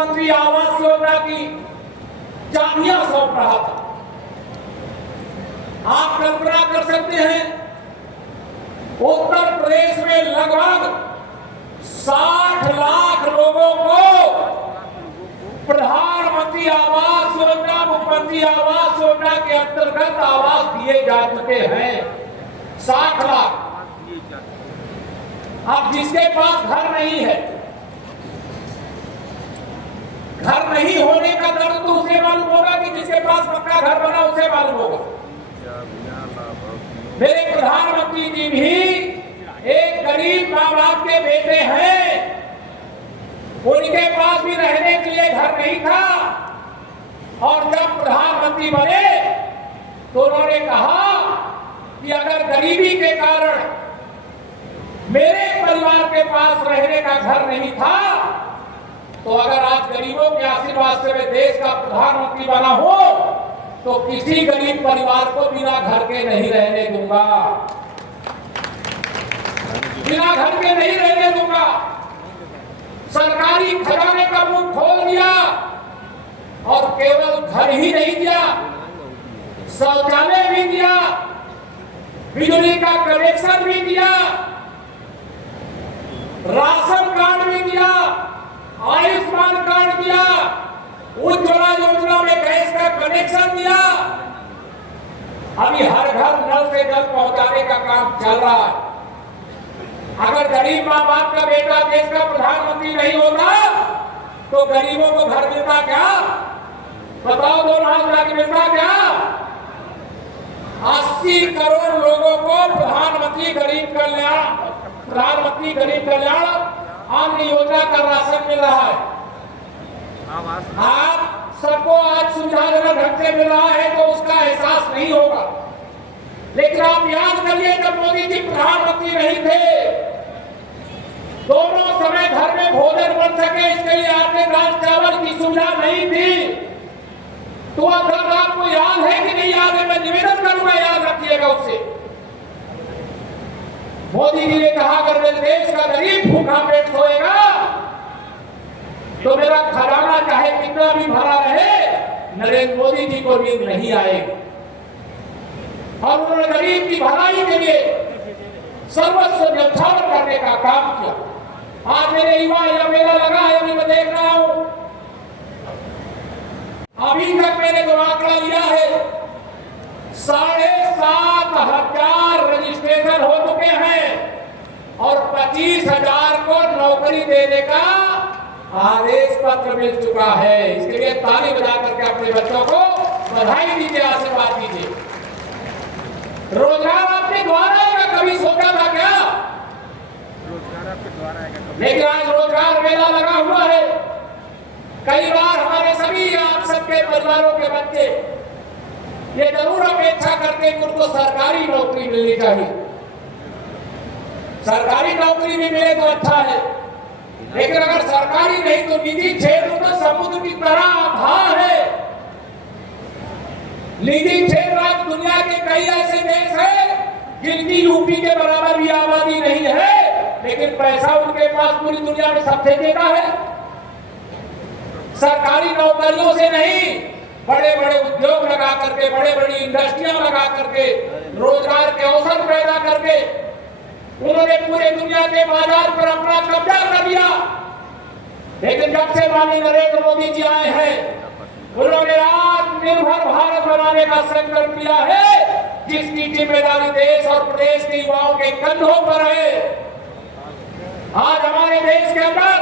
प्रधानमंत्री आवास योजना की चाबियां सौंप रहा था। आप कल्पना कर सकते हैं, उत्तर प्रदेश में लगभग 60 लाख लोगों को प्रधानमंत्री आवास योजना, मुख्यमंत्री आवास योजना के अंतर्गत आवास दिए जा चुके हैं। 60 लाख। अब जिसके पास घर नहीं है, घर नहीं होने का दर्द तो उसे मालूम होगा कि जिसके पास पक्का घर बना उसे मालूम होगा। मेरे प्रधानमंत्री जी भी एक गरीब माँ बाप के बेटे हैं, उनके पास भी रहने के लिए घर नहीं था, और जब प्रधानमंत्री बने तो उन्होंने कहा कि अगर गरीबी के कारण मेरे परिवार के पास रहने का घर नहीं था, तो अगर आज गरीबों के आशीर्वाद से मैं देश का प्रधानमंत्री बना हूं, तो किसी गरीब परिवार को बिना घर के नहीं रहने दूंगा, बिना घर के नहीं रहने दूंगा। सरकारी खजाने का मुंह खोल दिया, और केवल घर ही नहीं दिया, शौचालय भी दिया, बिजली का कनेक्शन भी दिया, राशन कार्ड भी दिया, आयुष्मान कार्ड दिया, उज्ज्वला योजना में गैस का कनेक्शन दिया। अभी हर घर नल से जल पहुंचाने का काम चल रहा है। अगर गरीब माँ बाप का बेटा देश का प्रधानमंत्री नहीं होता तो गरीबों को घर मिलता क्या? बताओ, 2,000 की मिलता क्या? 80 करोड़ लोगों को प्रधानमंत्री गरीब कल्याण अन्न योजना का राशन मिल रहा है। आप सबको आज सुविधाजनक ढंग से मिल रहा है तो उसका एहसास नहीं होगा, लेकिन आप याद करिए, जब मोदी जी प्रधानमंत्री नहीं थे, दोनों समय घर में भोजन बन सके इसके लिए आटे दाल चावल की सुविधा नहीं थी। तो अगर आपको याद है कि नहीं याद है, मैं निवेदन करूंगा, याद रखिएगा उससे। मोदी जी ने कहा, अगर मेरे देश का गरीब भूखा पेट सोएगा तो मेरा खजाना चाहे कितना भी भरा रहे, नरेंद्र मोदी जी को नींद नहीं आएगी। और उन्होंने गरीब की भलाई के लिए सर्वस्व न्यौछावर करने का काम किया। आज मेरे युवा या मेला लगा है, अभी मैं देख रहा हूं, अभी तक मैंने जो आंकड़ा लिया है, 7,500 रजिस्ट्रेशन हो चुके हैं, और 25,000 को नौकरी देने का आदेश पत्र मिल चुका है। इसके लिए ताली बजा करके अपने बच्चों को बधाई दीजिए, आशीर्वाद दीजिए। रोजगार आपके द्वारा आएगा, कभी सोचा था क्या? लेकिन आज रोजगार मेला लगा हुआ है। कई बार हमारे सभी, आप सबके परिवारों के बच्चे ये जरूर अपेक्षा करते हैं कि उनको सरकारी नौकरी मिलनी चाहिए। सरकारी नौकरी भी मिले तो अच्छा है, लेकिन अगर सरकारी नहीं तो निजी क्षेत्र तो समुद्र की तरह अथाह है। निजी क्षेत्र आज दुनिया के कई ऐसे देश हैं जिनकी यूपी के बराबर भी आबादी नहीं है, लेकिन पैसा उनके पास पूरी दुनिया में सबसे ज्यादा है। सरकारी नौकरियों से नहीं, बड़े बड़े उद्योग लगा करके, बड़े बड़ी इंडस्ट्रियां लगा करके, रोजगार के अवसर पैदा करके उन्होंने पूरे दुनिया के बाजार पर अपना कब्जा कर लिया। लेकिन जब से माननीय नरेंद्र मोदी जी आए हैं, उन्होंने आत्मनिर्भर भारत बनाने का संकल्प लिया है, जिसकी जिम्मेदारी देश और प्रदेश के युवाओं के कंधों पर है। आज हमारे देश के अंदर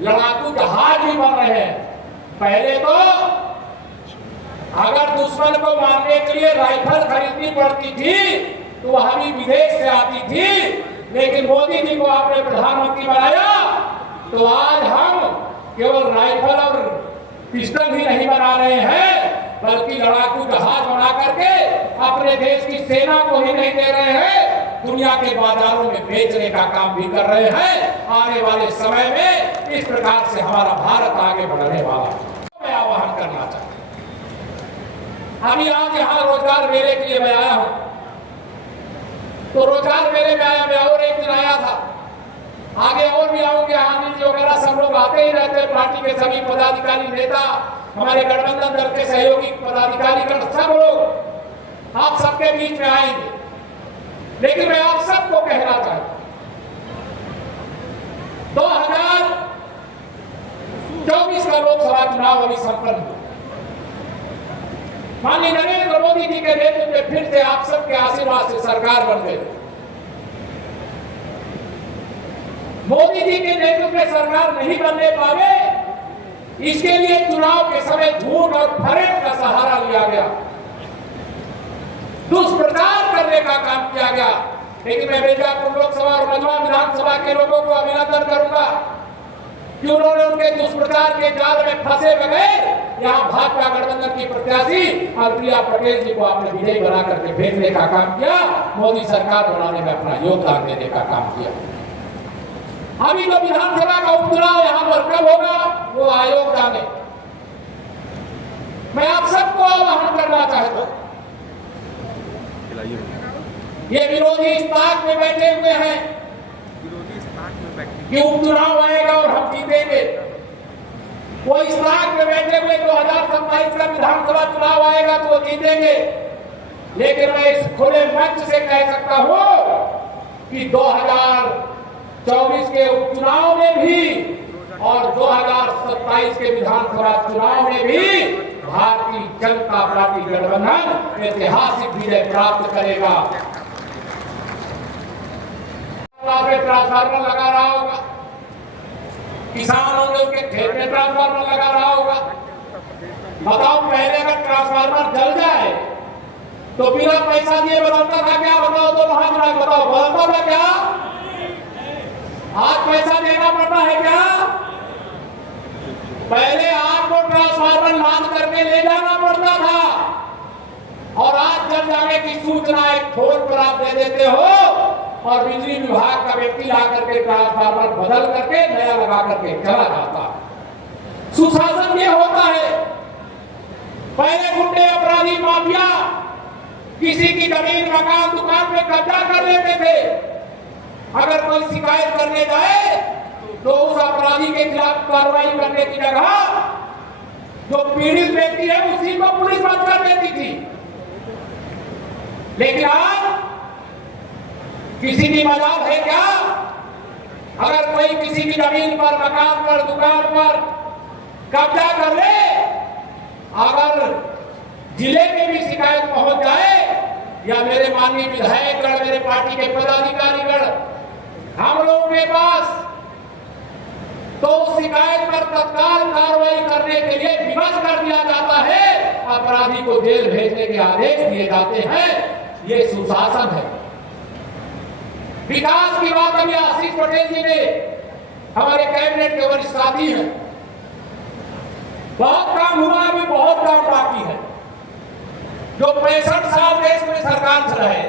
लड़ाकू जहाज भी बन रहे हैं। पहले तो अगर दुश्मन को मारने के लिए राइफल खरीदनी पड़ती थी तो वह भी विदेश से आती थी, लेकिन मोदी जी को आपने प्रधानमंत्री बनाया तो आज हम केवल राइफल और पिस्टल ही नहीं बना रहे हैं, बल्कि लड़ाकू जहाज बना करके अपने देश की सेना को ही नहीं दे रहे हैं, दुनिया के बाजारों में बेचने का काम भी कर रहे हैं। आने वाले समय में इस प्रकार से हमारा भारत आगे बढ़ने वाला है। मैं आह्वान करना चाहता हूं, अभी आज यहाँ रोजगार मेले के लिए मैं आया हूं, तो रोजगार मेले में आया, मैं और एक दिन आया था, आगे और भी आओगे, आनंद जी वगैरह सब लोग आते ही रहते हैं, पार्टी के सभी पदाधिकारी नेता, हमारे गठबंधन दल के सहयोगी पदाधिकारी गण सब लोग आप सबके बीच में आएंगे। लेकिन मैं आप सबको कहना चाहता हूं 2024 का लोकसभा चुनाव अभी संपन्न हुआ। माननीय नरेंद्र मोदी जी के नेतृत्व में फिर से आप सबके आशीर्वाद से सरकार बन गई। मोदी जी के नेतृत्व में सरकार नहीं बनने पावे, इसके लिए चुनाव के समय झूठ और फरेब का सहारा लिया गया, दुष्प्रचार करने का काम किया गया। लेकिन मैं मिर्जापुर लोकसभा और मझवा विधानसभा के लोगों को अभिनंदन करूंगा कि उन्होंने उनके दुष्प्रचार के जाल में फंसे बगैर यहाँ भाजपा गठबंधन की प्रत्याशी प्रिया पटेल जी को आपने विजयी बना करके भेजने का काम किया, मोदी सरकार बनाने में अपना योगदान देने का काम किया। अभी तो विधानसभा का उपचुनाव यहाँ पर कब होगा वो आयोग जाने। मैं आप सबको आह्वान करना चाहता हूँ, ये विरोधी इस ताक में बैठे हुए हैं कि उपचुनाव आएगा और हम जीतेंगे। वो इस ताक में बैठे हुए 2027 का विधानसभा चुनाव आएगा तो वो जीतेंगे। लेकिन मैं इस खुले मंच से कह सकता हूं कि 2024 के उपचुनाव में भी और 2027 के विधानसभा चुनाव में भी भारतीय जनता पार्टी गठबंधन ऐतिहासिक विजय प्राप्त करेगा। ट्रांसफार्मर लगा रहा होगा, किसान होंगे उनके खेत में ट्रांसफार्मर लगा रहा होगा। बताओ पहले अगर ट्रांसफार्मर जल जाए तो बिना पैसा दिए बदलता था क्या? बताओ तो महाराज, बताओ बदलता था क्या? आज पैसा देना पड़ता है क्या? पहले आपको ट्रांसफार्मर लाद करके ले जाना पड़ता था और आज जल जाने की सूचना एक फोन पर आप दे देते हो और बिजली विभाग का व्यक्ति ला करके ट्रांसफार्मर बदल करके नया लगा करके चला जाता। सुशासन ये होता है। पहले गुंडे अपराधी माफिया किसी की जमीन मकान दुकान पे कब्जा कर लेते थे, अगर कोई शिकायत करने जाए तो उस अपराधी के खिलाफ कार्रवाई करने की जगह जो पीड़ित व्यक्ति है उसी को पुलिस बंद कर देती थी। लेकिन आज किसी की मजाल है क्या? अगर कोई किसी की जमीन पर, मकान पर, दुकान पर कब्जा कर ले, अगर जिले में भी शिकायत पहुंच जाए या मेरे माननीय विधायकगण, मेरे पार्टी के पदाधिकारीगण हम लोगों के पास, तो उस शिकायत पर तत्काल कार्रवाई करने के लिए विवश कर दिया जाता है, अपराधी को जेल भेजने के आदेश दिए जाते हैं। ये सुशासन है। विकास की बात अभी आशीष पटेल जी ने, हमारे कैबिनेट के वरिष्ठ साथी हैं, बहुत काम हुआ, अभी बहुत काम बाकी है। जो 65 साल देश में सरकार चलाए,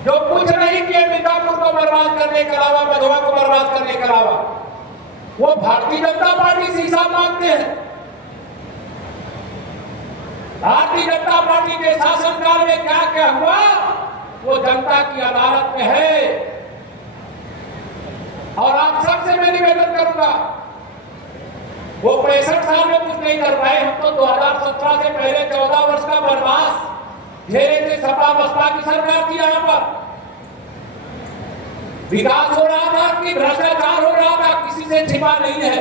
जो कुछ नहीं किए मिर्जापुर को बर्बाद करने के अलावा, मधुआ को बर्बाद करने के अलावा, वो भारतीय जनता पार्टी से हिसाब मांगते हैं। भारतीय जनता पार्टी के शासनकाल में क्या क्या हुआ वो जनता की अदालत में है। और आप सबसे मैं निवेदन करूंगा, वो 65 साल में कुछ नहीं कर पाए, हम तो 2017 से पहले 14 वर्ष का वनवास झेले थे। सपा बसपा की सरकार थी, यहाँ पर विकास हो रहा था कि भ्रष्टाचार हो रहा था, किसी से छिपा नहीं है।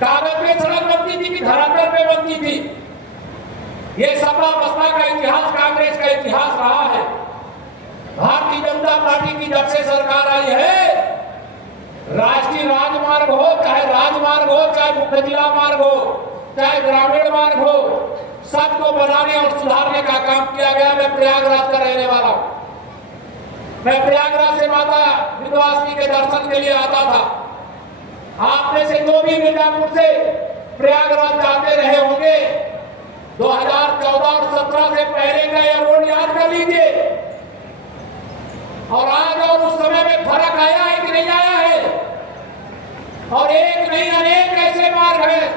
कागज पे सड़क बनती थी कि धरातल पे बनती थी। ये सपा बसपा का इतिहास, कांग्रेस का इतिहास रहा है। भारतीय जनता पार्टी की जब से सरकार आई है, राष्ट्रीय राजमार्ग हो, चाहे राजमार्ग हो, चाहे मुख्य जिला मार्ग हो, चाहे ग्रामीण मार्ग हो, सबको बनाने और सुधारने का काम किया गया। मैं प्रयागराज का रहने वाला हूं। मैं प्रयागराज से माता विंध्यवासिनी के दर्शन के लिए आता था। आप में से जो भी मिर्जापुर से प्रयागराज जाते रहे होंगे, 2014 और 17 से पहले का यह रोड याद कर लीजिए। और आज और उस समय में फर्क आया है कि नहीं आया है? और एक नहीं अनेक ऐसे मार्ग है।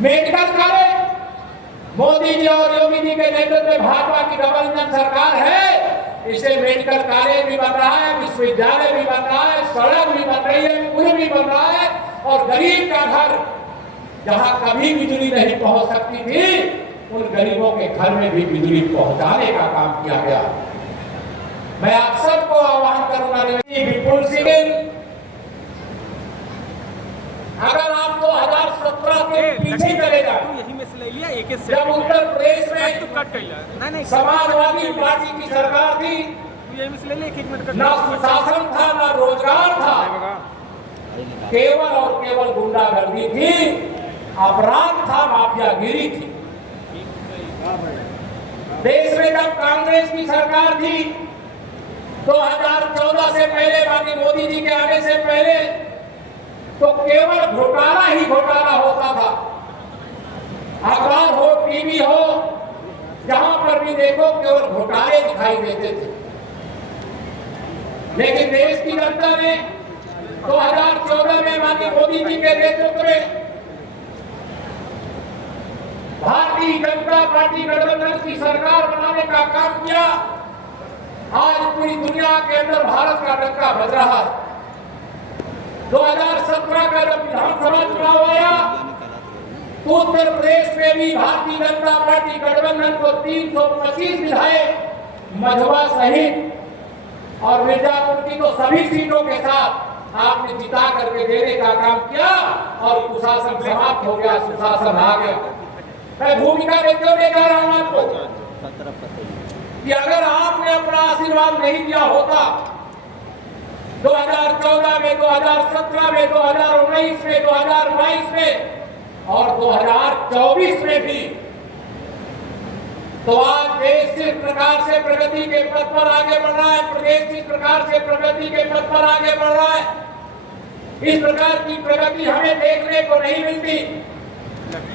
मेडिकल कॉलेज मोदी जी और योगी जी के नेतृत्व में भाजपा की गठबंधन सरकार है, इससे मेडिकल कॉलेज भी बन रहा है, विश्वविद्यालय भी बन रहा है, सड़क भी बन रही है, पुल भी बन रहा है, और गरीब का घर जहां कभी बिजली नहीं पहुंच सकती थी, उन गरीबों के घर में भी बिजली पहुंचाने का काम किया गया। मैं आप सबको आह्वान करूंगा, विपुल सिंह, अगर आप 2017 के पीछे चले जाए, जब उत्तर प्रदेश में समाजवादी पार्टी की सरकार थी, ना सुशासन था, ना रोजगार था, केवल और केवल गुंडागर्दी थी, अपराध था, माफियागिरी थी। देश में जब कांग्रेस की सरकार थी 2014 से पहले, बाकी मोदी जी के आने से पहले, तो केवल घोटाला ही घोटाला होता था। अखबार हो, टीवी हो, जहां पर भी देखो केवल घोटाले दिखाई देते थे। लेकिन देश की जनता ने 2014 में माननीय मोदी जी के नेतृत्व में भारतीय जनता पार्टी गठबंधन की सरकार बनाने का काम किया। आज पूरी दुनिया के अंदर भारत का डंका बज रहा है। 2017 का जब विधानसभा चुनाव आया तो उत्तर प्रदेश में भी भारतीय जनता पार्टी गठबंधन को 325 विधायक मझवा सहित और मिर्जापुर की तो सभी सीटों के साथ आपने जिता करके देने का काम किया, और कुशासन समाप्त हो गया, सुशासन आ गया। मैं भूमिका में क्यों ले जा रहा हूं आपको कि अगर आपने अपना आशीर्वाद नहीं दिया होता 2014 में, 2017 में, 2019 में, 2022 में और 2024 में भी, तो आज देश जिस प्रकार से प्रगति के पथ पर आगे बढ़ रहा है, प्रदेश जिस प्रकार से प्रगति के पथ पर आगे बढ़ रहा है, इस प्रकार की प्रगति हमें देखने को नहीं मिलती।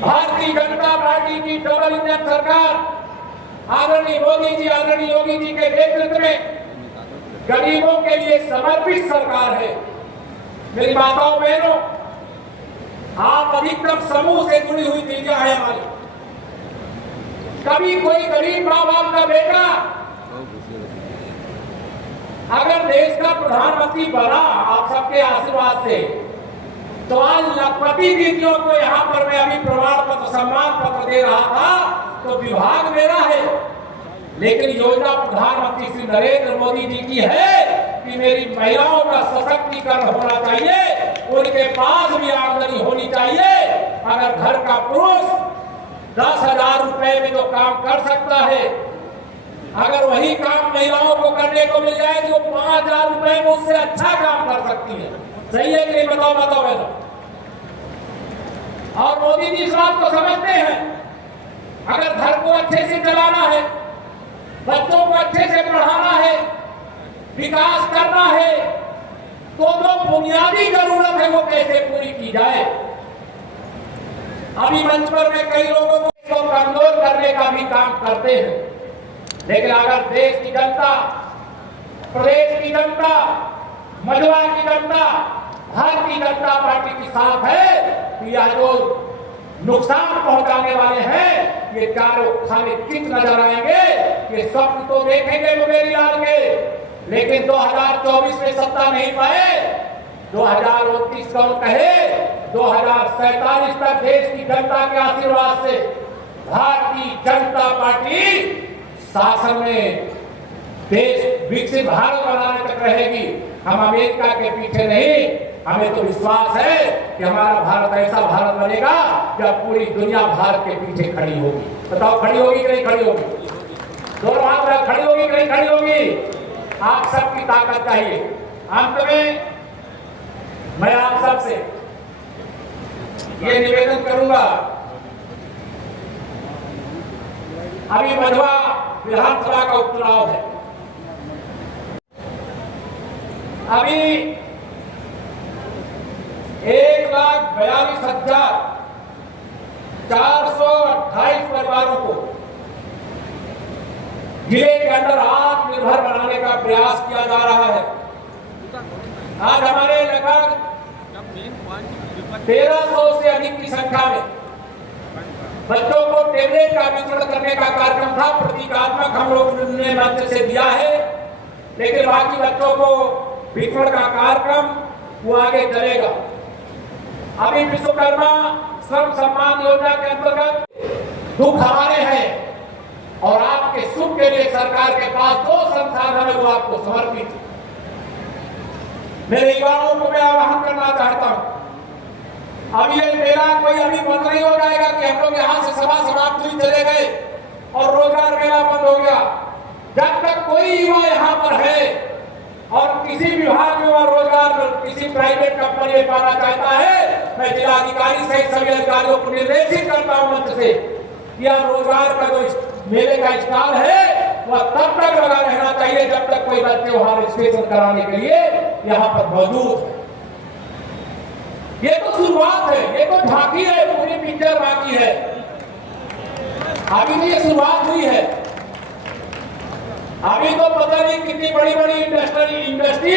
भारतीय जनता पार्टी की डबल इंजन सरकार, आदरणीय मोदी जी, आदरणीय योगी जी के नेतृत्व में गरीबों के लिए समर्पित सरकार है। मेरी माताओं बहनों, आप अधिकतम समूह से जुड़ी हुई चीजें हैं हमारी। कभी कोई गरीब माँ बाप का बेटा अगर देश का प्रधानमंत्री बना आप सबके आशीर्वाद से, तो आज लखपति दीदियों को यहाँ पर मैं अभी प्रमाण पत्र, सम्मान पत्र दे रहा था, तो विभाग मेरा है, लेकिन योजना प्रधानमंत्री श्री नरेंद्र मोदी जी की है कि मेरी महिलाओं का सशक्तिकरण होना चाहिए, उनके पास भी आमदनी होनी चाहिए। अगर घर का पुरुष 10,000 रुपए में जो काम कर सकता है, अगर वही काम महिलाओं को करने को मिल जाए तो 5,000 रुपए में उससे अच्छा काम कर सकती है। सही है कि नहीं? बताओ बताओ बताओ। और मोदी जी इस बात को समझते हैं, अगर घर को अच्छे से चलाना है, बच्चों को अच्छे से पढ़ाना है, विकास करना है, तो जो बुनियादी जरूरत है वो कैसे पूरी की जाए। अभी मंच पर में कई लोगों को इसको कमजोर करने का भी काम करते हैं, लेकिन अगर देश की जनता, प्रदेश की जनता, मझवा की जनता, भारतीय जनता पार्टी के साथ है, तो यह जो नुकसान पहुंचाने वाले हैं ये चारों खाली चित नजर आएंगे। ये स्वप्न तो देखेंगे मुंगेरी लाल के, लेकिन 2024 में सत्ता नहीं पाए, 2029 कौन कहे, 2047 तक देश की जनता के आशीर्वाद से भारतीय जनता पार्टी शासन में देश विकसित भारत बनाने तक रहेगी। हम अमेरिका के पीछे नहीं, हमें तो विश्वास है कि हमारा भारत ऐसा भारत बनेगा जब पूरी दुनिया भारत के पीछे खड़ी होगी। बताओ खड़ी होगी कि नहीं खड़ी होगी? दोनों हाथ में खड़ी होगी कि नहीं खड़ी होगी? आप सबकी ताकत चाहिए। अंत में मैं आप सबसे ये निवेदन करूंगा, अभी मझवा विधानसभा का उपचुनाव है। अभी 1,42,428 परिवारों को जिले के अंदर आत्मनिर्भर बनाने का प्रयास किया जा रहा है। आज हमारे लगभग 1300 से अधिक की संख्या में बच्चों को टेबलेट का वितरण करने का कार्यक्रम था। प्रतीकात्मक हम लोग ने मंच से दिया है लेकिन बाकी बच्चों को वितरण का कार्यक्रम वो आगे चलेगा। अभी विश्वकर्मा श्रम सम्मान योजना के अंतर्गत दुख हमारे हैं और आपके सुख के लिए सरकार के पास जो संसाधन है वो आपको समर्पित है। मेरे युवाओं को मैं आह्वान करना चाहता हूं, अब ये मेला कोई अभी बंद नहीं हो जाएगा कि हम लोग यहाँ से सभा समाप्त हुई चले गए और रोजगार मेला बंद हो गया। जब तक कोई युवा यहाँ पर है और किसी विभाग में वह रोजगार किसी प्राइवेट कंपनी में पाना चाहता है, मैं जिलाधिकारी सहित सभी अधिकारियों को निर्देशित करता हूं मंच से, यह रोजगार का जो मेले का स्टॉल है वह तब तक लगा रहना चाहिए जब तक कोई बच्चे वहां रजिस्ट्रेशन कराने के लिए यहाँ पर मौजूद है। ये तो शुरुआत है, ये तो झांकी है, पूरी पिक्चर बाकी है। अभी तो ये शुरुआत हुई है। अभी तो पता नहीं कितनी बड़ी बड़ी इंडस्ट्री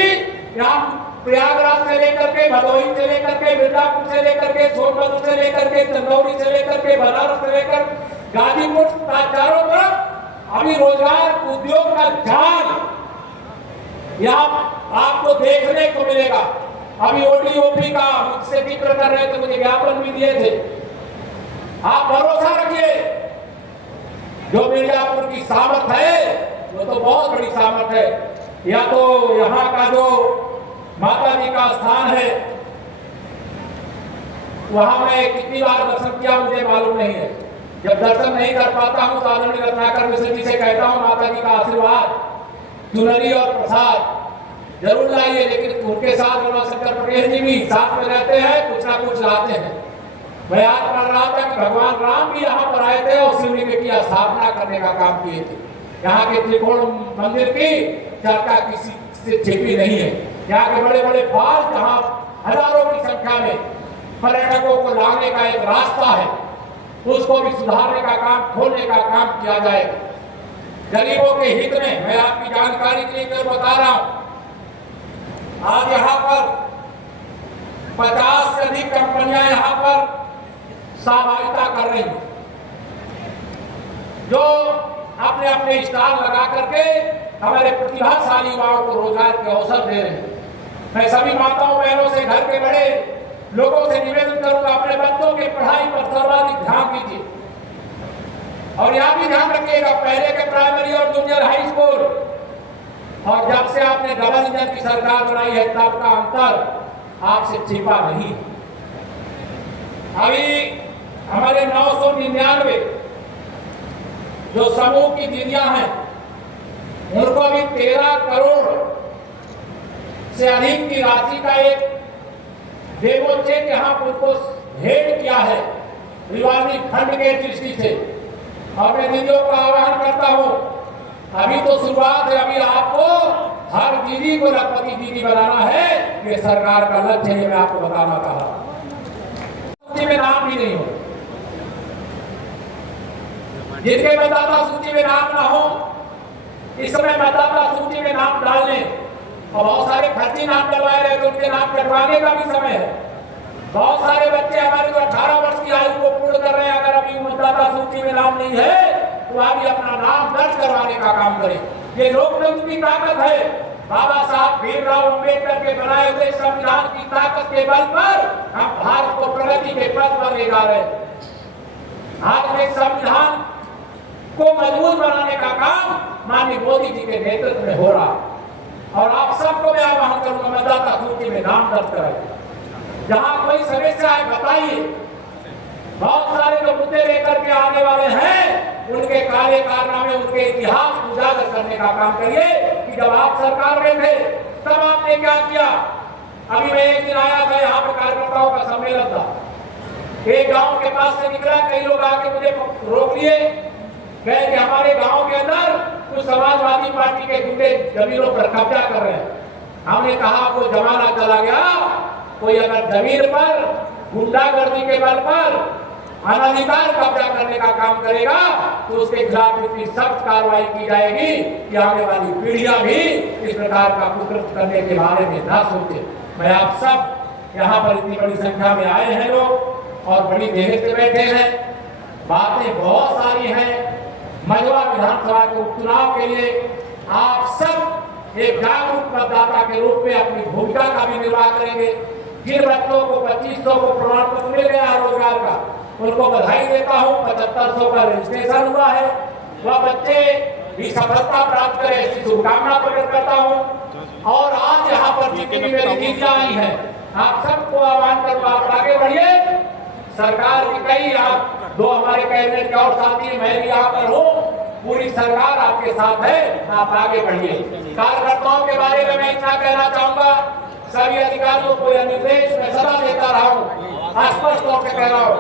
यहाँ प्रयागराज से लेकर के, भदोही से लेकर के, मिर्जापुर से लेकर के, सोनभद्र से लेकर के, चंदौली से लेकर के, बनारस से लेकर गाजीपुर, चारों तरफ अभी रोजगार उद्योग का जाल यहाँ आपको देखने को मिलेगा। अभी ओडीओपी का मुझसे जिक्र कर रहे थे, मुझे ज्ञापन भी दिए थे। आप भरोसा रखिए, जो मिर्जापुर की सामर्थ है वो तो बहुत बड़ी सामर्थ है। या तो यहाँ का जो माता जी का स्थान है वहां मैं कितनी बार दर्शन किया मुझे मालूम नहीं है। जब दर्शन नहीं कर पाता हूँ तो आदरणीय रत्नाकर मिश्र जी से कहता हूँ माता जी का आशीर्वाद, चुनरी और प्रसाद जरूर लाइए। लेकिन उनके साथ रमाशंकर पटेल जी भी साथ में रहते हैं, कुछ ना कुछ लाते हैं। मैं याद कर रहा था कि भगवान राम भी यहाँ पर आए थे और शिवलिंग की स्थापना करने का काम किए थे। यहाँ के त्रिकोण मंदिर की चर्चा किसी से छिपी नहीं है। यहाँ के बड़े बड़े फॉल जहाँ हजारों की संख्या में पर्यटकों को लाने का एक रास्ता है, उसको भी सुधारने का काम, खोलने का काम किया जाए गरीबों के हित में। मैं आपकी जानकारी के लिए बता रहा हूँ, आज यहाँ पर 50 से अधिक कंपनियां यहाँ पर सहभागिता कर रही हैं, जो अपने अपने स्टॉल लगा करके हमारे प्रतिभाशाली युवाओं को रोजगार के अवसर दे रहे हैं। मैं सभी माताओं बहनों से, घर के बड़े लोगों से निवेदन करूंगा, अपने बच्चों की पढ़ाई पर सर्वाधिक ध्यान दीजिए। और यह भी ध्यान रखिएगा, पहले के प्राइमरी और जूनियर हाई स्कूल और जब से आपने डबल इंजन की सरकार बनाई है तब का अंतर आपसे छिपा नहीं। अभी हमारे 999 जो समूह की दीदियां हैं उनको अभी 13 करोड़ से अधिक की राशि का एक डेमो चेक यहाँ उनको भेंट किया है रिवार्डिंग फंड के दृष्टि से। और मैं दीदियों का आह्वान करता हूँ, अभी तो शुरुआत है, अभी आपको हर दीदी को लखपति दीदी बनाना है, ये सरकार का लक्ष्य है। मैं आपको बताना चाहता हूँ में नाम भी नहीं हो, जिनके मतदाता सूची में नाम ना हो इस समय मतदाता सूची में नाम डालने, और बहुत सारे फर्जी नाम डलवाए रहे तो उनके नाम कटवाने का भी समय है। बहुत सारे बच्चे हमारे जो 18 वर्ष की आयु को पूर्ण कर रहे हैं, अगर अभी मतदाता सूची में नाम नहीं है तो अभी अपना नाम दर्ज करवाने का काम करें। ये लोकतंत्र की ताकत है। बाबा साहब भीमराव अम्बेडकर के बनाए हुए संविधान की ताकत के बल पर हम भारत को प्रगति के पथ पर ले जा रहे हैं। आज के संविधान को मजबूत बनाने का काम माननीय मोदी जी के नेतृत्व में हो रहा है। और आप सबको मैं आह्वान करूंगा, मतदाता सूची में नाम दर्ज कराइए। जहां कोई समस्या है बताइए। बहुत सारे जो मुद्दे लेकर के आने वाले हैं उनके कार्य कारनामे, उनके इतिहास को उजागर करने का काम करिए कि जब आप सरकार में थे तब आपने क्या किया। अभी मैं एक दिन आया था, यहाँ पे कार्यकर्ताओं का सम्मेलन था, एक गांव के पास से निकला, कई लोग आके मुझे रोक लिए, कहे कि हमारे गांव के अंदर कुछ समाजवादी पार्टी के गुंडे जमीनों पर कब्जा कर रहे हैं। हमने कहा वो जमाना चला गया, कोई अगर जमीन पर गुंडागर्दी के बल पर अनाधिकार कब्जा करने का काम करेगा तो उसके खिलाफ इतनी सख्त कार्रवाई की जाएगी कि आने वाली पीढ़ियां भी इस प्रकार का कुकृत्य करने के बारे में ना सोचे। मैं आप सब यहाँ पर इतनी बड़ी संख्या में आए हैं लोग और बड़ी देर से बैठे हैं, बातें बहुत सारी हैं। मझवा विधानसभा के उपचुनाव के लिए आप सब एक जागरूक मतदाता के रूप में अपनी भूमिका का भी निर्वाह करेंगे। जिन बच्चों को 2500 को प्रमाण पत्र मिल गया रोजगार का, उनको बधाई देता हूँ। 7500 का रजिस्ट्रेशन हुआ है, वह बच्चे भी सफलता प्राप्त करें, ऐसी शुभकामना प्रकट करता हूँ। और आज यहाँ पर जितनी भी मेरी दीदियां आई है, आप सबको आह्वान करूँगा, आप आगे बढ़िए। सरकार की कई आप दो हमारे कैबिनेट के और साथी, मैं भी यहाँ पर हूँ, पूरी सरकार आपके साथ है, आप आगे बढ़िए। कार्यकर्ताओं के बारे में मैं इतना कहना चाहूंगा, सभी अधिकारियों को यह निर्देश मैं सदा देता रहा हूँ, स्पष्ट तौर से कह रहा हूँ,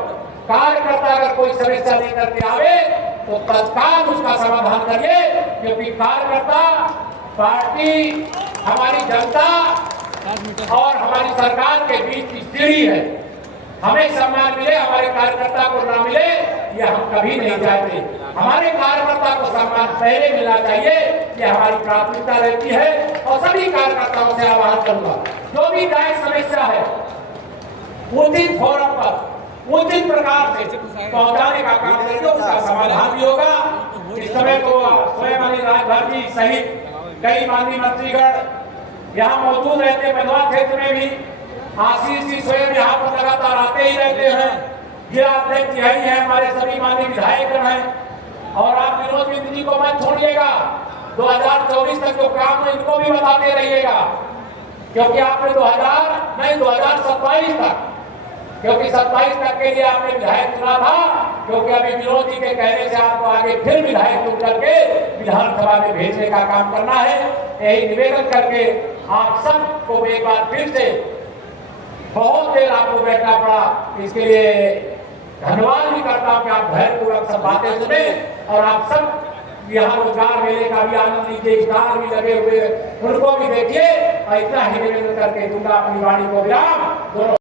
कार्यकर्ता अगर कोई समस्या लेकर के आवे तो तत्काल उसका समाधान करिए, क्योंकि कार्यकर्ता पार्टी, हमारी जनता और हमारी सरकार के बीच की सीढ़ी है। हमें सम्मान मिले, हमारे कार्यकर्ता को ना मिले, ये हम कभी नहीं चाहते। हमारे कार्यकर्ता को सम्मान पहले मिलना चाहिए, ये हमारी प्राथमिकता रहती है। और सभी कार्यकर्ताओं से आह्वान करूंगा, जो भी न्यायिक समस्या है उचित फोरम पर उचित प्रकार से पहुंचाने का काम करेंगे, उसका समाधान भी होगा। इस समय तो स्वयं अनिल राजभर जी सहित कई माननीय मंत्रीगण यहाँ मौजूद रहते, बंधवा क्षेत्र में भी आशीष जी स्वयं यहाँ पर लगातार आते ही रहते हैं। जिला अध्यक्ष यही है, हमारे सभी माननीय विधायकगण हैं। और आप विनोद बिंद जी को मत छोड़िएगा, 2024 तक जो काम है इनको भी बताते रहिएगा, क्योंकि आपने 2027 तक, क्योंकि 27 तक के लिए आपने विधायक चुना था, क्योंकि अभी विनोद जी के कहने से आपको आगे फिर विधायक चुन करके विधानसभा में भेजने का काम करना है। यही निवेदन करके आप सबको एक बार फिर से, बहुत देर आपको बैठना पड़ा, इसके लिए धन्यवाद भी करता हूं कि आप धैर्यपूर्वक सब बातें सुने। और आप सब यहाँ रोजगार मेले का भी आनंद लीजिए, स्टार भी लगे हुए उनको भी देखिए। और इतना ही निवेदन करके दूंगा अपनी वाणी को विराम। दोनों